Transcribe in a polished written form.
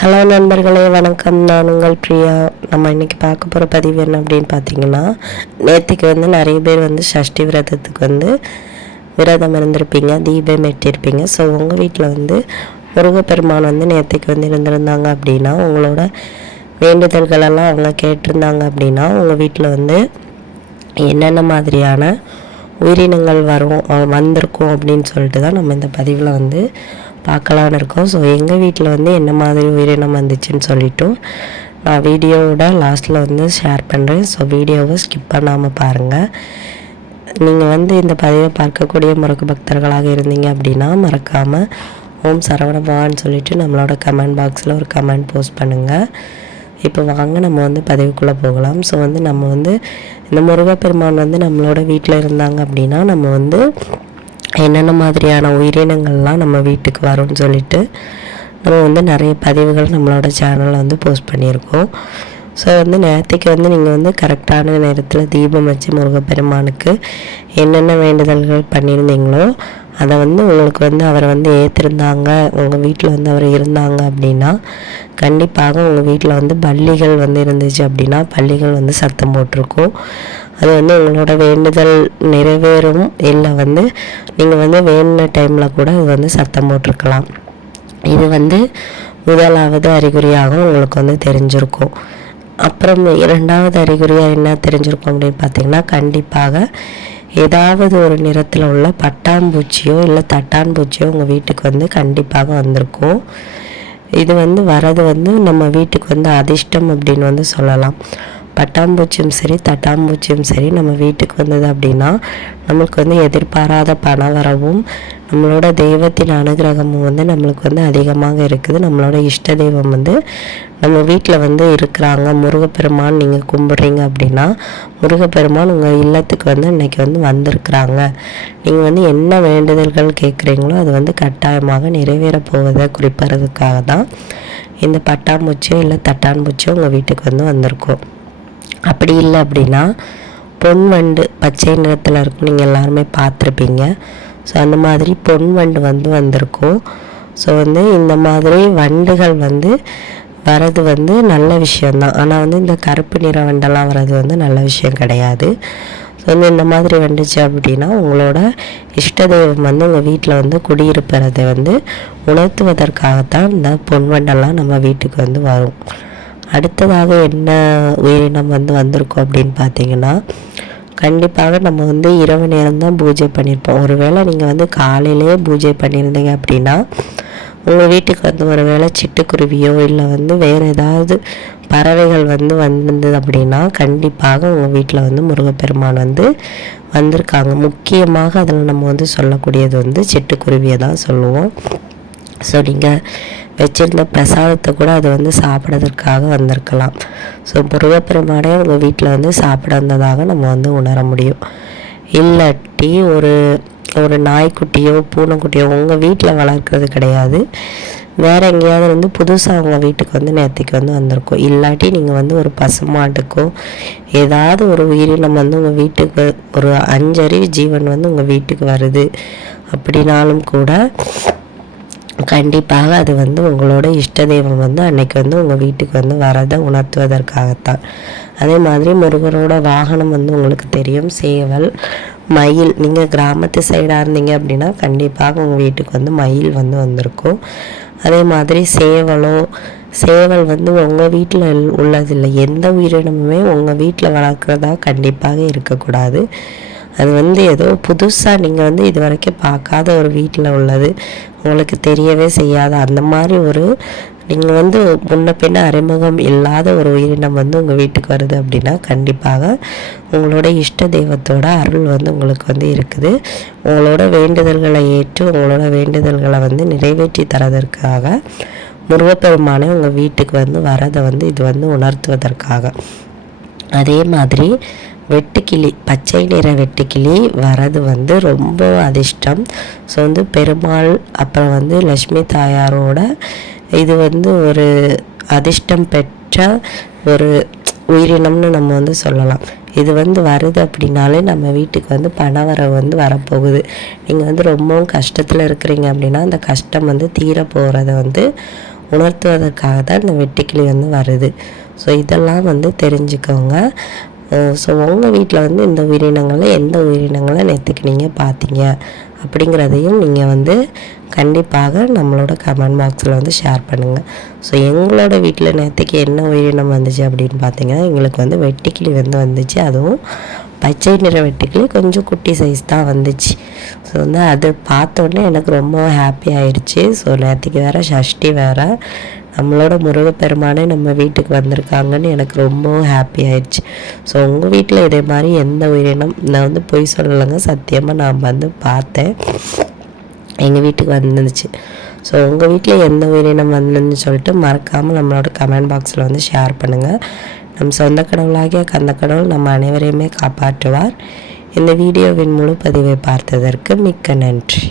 Hello நண்பர்களே, வணக்கம். நான் உங்கள் பிரியா. நம்ம இன்றைக்கி பார்க்க போகிற பதிவு என்ன அப்படின்னு பார்த்தீங்கன்னா, நேற்றுக்கு நிறைய பேர் சஷ்டி விரதத்துக்கு விரதம் இருந்திருப்பீங்க, தீபம் ஏற்றிருப்பீங்க. ஸோ உங்கள் வீட்டில் முருகப்பெருமான் நேற்றுக்கு இருந்திருந்தாங்க அப்படின்னா, உங்களோட வேண்டுதல்களெல்லாம் அவங்க கேட்டிருந்தாங்க அப்படின்னா, உங்கள் வீட்டில் என்னென்ன மாதிரியான உயிரினங்கள் வந்திருக்கும் அப்படின்னு சொல்லிட்டு தான் நம்ம இந்த பதிவில் பார்க்கலான்னு இருக்கோம். ஸோ எங்கள் வீட்டில் என்ன மாதிரி உயிரினம் வந்துச்சுன்னு சொல்லிவிட்டு நான் வீடியோவோட லாஸ்ட்டில் ஷேர் பண்ணுறேன். ஸோ வீடியோவை ஸ்கிப் பண்ணாமல் பாருங்கள். நீங்கள் இந்த பதிவை பார்க்கக்கூடிய முருக பக்தர்களாக இருந்தீங்க அப்படின்னா மறக்காமல் ஓம் சரவண பவான்னு சொல்லிவிட்டு நம்மளோட கமெண்ட் பாக்ஸில் ஒரு கமெண்ட் போஸ்ட் பண்ணுங்கள். இப்போ வாங்க நம்ம பதிவுக்குள்ளே போகலாம். ஸோ நம்ம இந்த முருகப்பெருமான் நம்மளோட வீட்டில் இருந்தாங்க அப்படின்னா நம்ம என்னென்ன மாதிரியான உயிரினங்கள்லாம் நம்ம வீட்டுக்கு வரும்னு சொல்லிட்டு நம்ம நிறைய பதிவுகள் நம்மளோட சேனலில் போஸ்ட் பண்ணியிருக்கோம். ஸோ நேற்றுக்கு நீங்கள் கரெக்டான நேரத்தில் தீபம் வச்சு முருகப்பெருமானுக்கு என்னென்ன வேண்டுதல்கள் பண்ணியிருந்தீங்களோ அதை உங்களுக்கு அவரை ஏற்றிருந்தாங்க, உங்கள் வீட்டில் அவர் இருந்தாங்க அப்படின்னா கண்டிப்பாக உங்கள் வீட்டில் பல்லிகள் இருந்துச்சு அப்படின்னா பல்லிகள் சத்தம் போட்டிருக்கும். அது உங்களோட வேண்டுதல் நிறைவேறும், இல்லை நீங்கள் வேண்டின டைமில் கூட அது சத்தம் போட்டிருக்கலாம். இது முதலாவது அறிகுறியாக உங்களுக்கு தெரிஞ்சிருக்கும். அப்புறம் இரண்டாவது அறிகுறியாக என்ன தெரிஞ்சிருக்கும் அப்படின்னு பார்த்தீங்கன்னா, கண்டிப்பாக ஏதாவது ஒரு நிறத்தில் உள்ள பட்டாம்பூச்சியோ இல்லை தட்டான்பூச்சியோ உங்கள் வீட்டுக்கு கண்டிப்பாக வந்திருக்கும். இது வரது நம்ம வீட்டுக்கு அதிர்ஷ்டம் அப்படின்னு சொல்லலாம். பட்டாம்பூச்சியும் சரி தட்டாம்பூச்சியும் சரி நம்ம வீட்டுக்கு வந்தது அப்படின்னா நம்மளுக்கு எதிர்பாராத பண வரவும் நம்மளோட தெய்வத்தின் அனுகிரகமும் நம்மளுக்கு அதிகமாக இருக்குது. நம்மளோட இஷ்ட தெய்வம் நம்ம வீட்டில் இருக்கிறாங்க. முருகப்பெருமான் நீங்கள் கும்பிட்றீங்க அப்படின்னா முருகப்பெருமான் உங்கள் இல்லத்துக்கு இன்றைக்கி வந்திருக்கிறாங்க. நீங்கள் என்ன வேண்டுதல்கள் கேட்குறீங்களோ அது கட்டாயமாக நிறைவேற போவதை குறிப்பிட்றதுக்காக தான் இந்த பட்டாம்பூச்சியோ இல்லை தட்டான்பூச்சியோ உங்கள் வீட்டுக்கு வந்திருக்கும். அப்படி இல்லை அப்படின்னா பொன் வண்டு பச்சை நிறத்தில் இருக்கும், நீங்கள் எல்லாருமே பார்த்துருப்பீங்க. ஸோ அந்த மாதிரி பொன் வண்டு வந்திருக்கும். ஸோ இந்த மாதிரி வண்டுகள் வரது நல்ல விஷயந்தான். ஆனால் இந்த கருப்பு நிற வண்டெல்லாம் வர்றது நல்ல விஷயம் கிடையாது. ஸோ இந்த மாதிரி வந்துச்சு அப்படின்னா உங்களோட இஷ்ட தெய்வம் உங்கள் வீட்டில் குடியிருப்பதை உணர்த்துவதற்காகத்தான் இந்த பொன் வண்டெல்லாம் நம்ம வீட்டுக்கு வரும். அடுத்ததாக என்ன உயிரினம் வந்திருக்கும் அப்படின்னு பார்த்தீங்கன்னா, கண்டிப்பாக நம்ம இரவு நேரம் தான் பூஜை பண்ணியிருப்போம். ஒருவேளை நீங்கள் காலையிலே பூஜை பண்ணியிருந்தீங்க அப்படின்னா உங்கள் வீட்டுக்கு ஒரு வேளை சிட்டுக்குருவியோ இல்லை வேறு ஏதாவது பறவைகள் வந்தது அப்படின்னா கண்டிப்பாக உங்கள் வீட்டில் முருகப்பெருமான் வந்திருக்காங்க. முக்கியமாக அதில் நம்ம சொல்லக்கூடியது சிட்டுக்குருவியை தான் சொல்லுவோம். ஸோ நீங்கள் வச்சுருந்த பிரசாதத்தை கூட அது சாப்பிட்றதுக்காக வந்திருக்கலாம். ஸோ முருகப்பெருமானே உங்கள் வீட்டில் சாப்பிட வந்ததாக நம்ம உணர முடியும். இல்லாட்டி ஒரு நாய்க்குட்டியோ பூனைக்குட்டியோ உங்கள் வீட்டில் வளர்க்குறது கிடையாது, வேறு எங்கேயாவது புதுசாக உங்கள் வீட்டுக்கு நேற்றுக்கு வந்திருக்கும். இல்லாட்டி நீங்கள் ஒரு பசுமாட்டுக்கோ ஏதாவது ஒரு உயிரினம் உங்கள் வீட்டுக்கு ஒரு 5 அறிவு ஜீவன் உங்கள் வீட்டுக்கு வருது அப்படின்னாலும் கூட கண்டிப்பாக அது உங்களோட இஷ்ட தெய்வம் அன்னைக்கு உங்கள் வீட்டுக்கு வரதை உணர்த்துவதற்காகத்தான். அதே மாதிரி முருகரோட வாகனம் உங்களுக்கு தெரியும், சேவல், மயில். நீங்கள் கிராமத்து சைடாக இருந்தீங்க அப்படின்னா கண்டிப்பாக உங்கள் வீட்டுக்கு மயில் வந்திருக்கும். அதே மாதிரி சேவல் உங்கள் வீட்டில் உள்ளதில்லை. எந்த உயிரினமுமே உங்கள் வீட்டில் வளர்க்குறதா கண்டிப்பாக இருக்கக்கூடாது. அது ஏதோ புதுசாக நீங்கள் இது வரைக்கும் பார்க்காத ஒரு வீட்டில் உள்ளது, உங்களுக்கு தெரியவே செய்யாத அந்த மாதிரி நீங்கள் முன்ன பின்ன அறிமுகம் இல்லாத ஒரு உயிரினம் உங்கள் வீட்டுக்கு வருது அப்படின்னா கண்டிப்பாக உங்களோட இஷ்ட தெய்வத்தோட அருள் உங்களுக்கு இருக்குது. உங்களோட வேண்டுதல்களை ஏற்று உங்களோட வேண்டுதல்களை நிறைவேற்றி தரதற்காக முருகப்பெருமானே உங்கள் வீட்டுக்கு வரதை இது உணர்த்துவதற்காக. அதே மாதிரி வெட்டுக்கிளி, பச்சை நிற வெட்டுக்கிளி வரது ரொம்ப அதிர்ஷ்டம். ஸோ பெருமாள் அப்புறம் லக்ஷ்மி தாயாரோட இது ஒரு அதிர்ஷ்டம் பெற்ற ஒரு உயிரினம்னு நம்ம சொல்லலாம். இது வருது அப்படின்னாலே நம்ம வீட்டுக்கு பணவரவு வரப்போகுது. நீங்கள் ரொம்பவும் கஷ்டத்தில் இருக்கிறீங்க அப்படின்னா அந்த கஷ்டம் தீர போகிறத உணர்த்துவதற்காக தான் இந்த வெட்டுக்கிளி வந்து வருது. ஸோ இதெல்லாம் வந்து தெரிஞ்சுக்கோங்க. ஸோ உங்கள் வீட்டில் வந்து இந்த உயிரினங்களில் எந்த உயிரினங்களை நேற்றுக்கு நீங்கள் பார்த்தீங்க அப்படிங்கிறதையும் நீங்கள் வந்து கண்டிப்பாக நம்மளோட கமெண்ட் பாக்ஸில் வந்து ஷேர் பண்ணுங்கள். ஸோ எங்களோட வீட்டில் நேற்றுக்கு என்ன உயிரினம் வந்துச்சு அப்படின்னு பார்த்தீங்கன்னா, எங்களுக்கு வந்து வெட்டுக்கிளி வந்து வந்துச்சு. அதுவும் பச்சை நிற வெட்டுக்கிளி, கொஞ்சம் குட்டி சைஸ் தான் வந்துச்சு. ஸோ வந்து அது பார்த்தோன்னே எனக்கு ரொம்ப ஹாப்பி ஆயிடுச்சு. ஸோ நேற்றுக்கு வேறு சஷ்டி வேறு, நம்மளோட முருகப்பெருமானே நம்ம வீட்டுக்கு வந்திருக்காங்கன்னு எனக்கு ரொம்பவும் ஹாப்பி ஆயிடுச்சு. ஸோ உங்கள் வீட்டில் இதே மாதிரி எந்த உயிரினம், நான் வந்து பொய் சொல்லலைங்க, சத்தியமாக நான் வந்து பார்த்தேன், எங்கள் வீட்டுக்கு வந்துருந்துச்சு. ஸோ உங்கள் வீட்டில் எந்த உயிரினம் வந்துன்னு சொல்லிட்டு மறக்காமல் நம்மளோட கமெண்ட் பாக்ஸில் வந்து ஷேர் பண்ணுங்கள். நம் சொந்த கடவுளாகிய கந்த கடவுள் நம்ம அனைவரையுமே காப்பாற்றுவார். இந்த வீடியோவின் முழு பதிவை பார்த்ததற்கு மிக்க நன்றி.